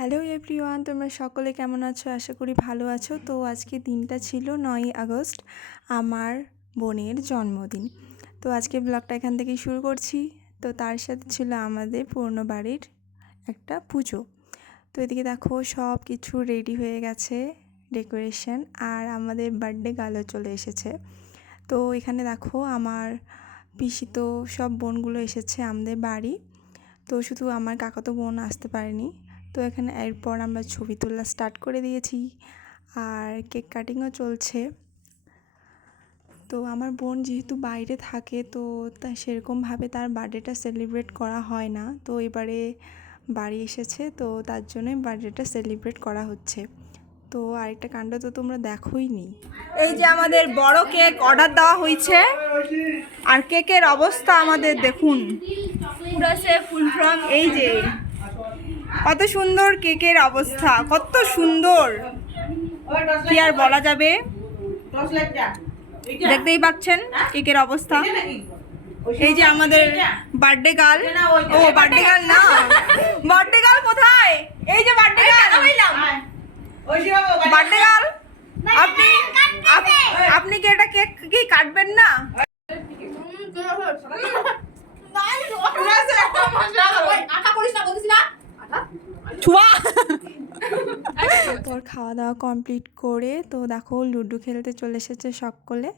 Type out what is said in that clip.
Hello everyone, তোমরা সকলে কেমন আছো? আশা করি ভালো আছো। তো আজকে দিনটা ছিল 9ই আগস্ট, আমার বোনের জন্মদিন। তো আজকে ব্লগটা এখান থেকেই শুরু করছি। তো তার সাথে ছিল আমাদের পুরনো বাড়ির একটা পুজো। তো এদিকে দেখো সব কিছু রেডি হয়ে গেছে, ডেকোরেশন, আর আমাদের বার্থডে গার্লও চলে এসেছে। তো এখানে দেখো আমার পিসি তো সব বোনগুলো এসেছে আমাদের বাড়ি। তো শুধু আমার কাকাতো বোন আসতে পারেনি। তো এখানে এরপর আমরা ছবি তোলা স্টার্ট করে দিয়েছি, আর কেক কাটিংও চলছে। তো আমার বোন যেহেতু বাইরে থাকে, তো তা সেরকমভাবে তার বার্থডেটা সেলিব্রেট করা হয় না। তো এবারে বাড়ি এসেছে, তো তার জন্যই বার্থডেটা সেলিব্রেট করা হচ্ছে। তো আরেকটা কাণ্ড তো তোমরা দেখোই নি, এই যে আমাদের বড় কেক অর্ডার দেওয়া হয়েছে, আর কেকের অবস্থা আমাদের দেখুন, ফুল ফ্রম, এই যে কত সুন্দর কেকের অবস্থা, কত সুন্দর, কি আর বলা যাবে। দেখতেই পাচ্ছেন কেকের অবস্থা। এই যে আমাদের বার্থডে গার্ল, ও বার্থডে গার্ল না, বার্থডে গার্ল কোথায়? এই যে বার্থডে গার্ল, বার্থডে গার্ল, আপনি কি এটা কেক কি কাটবেন না? তোর খাওয়া দাওয়া কমপ্লিট করে তো দেখো লুডো খেলতে চলে এসেছে সকলে।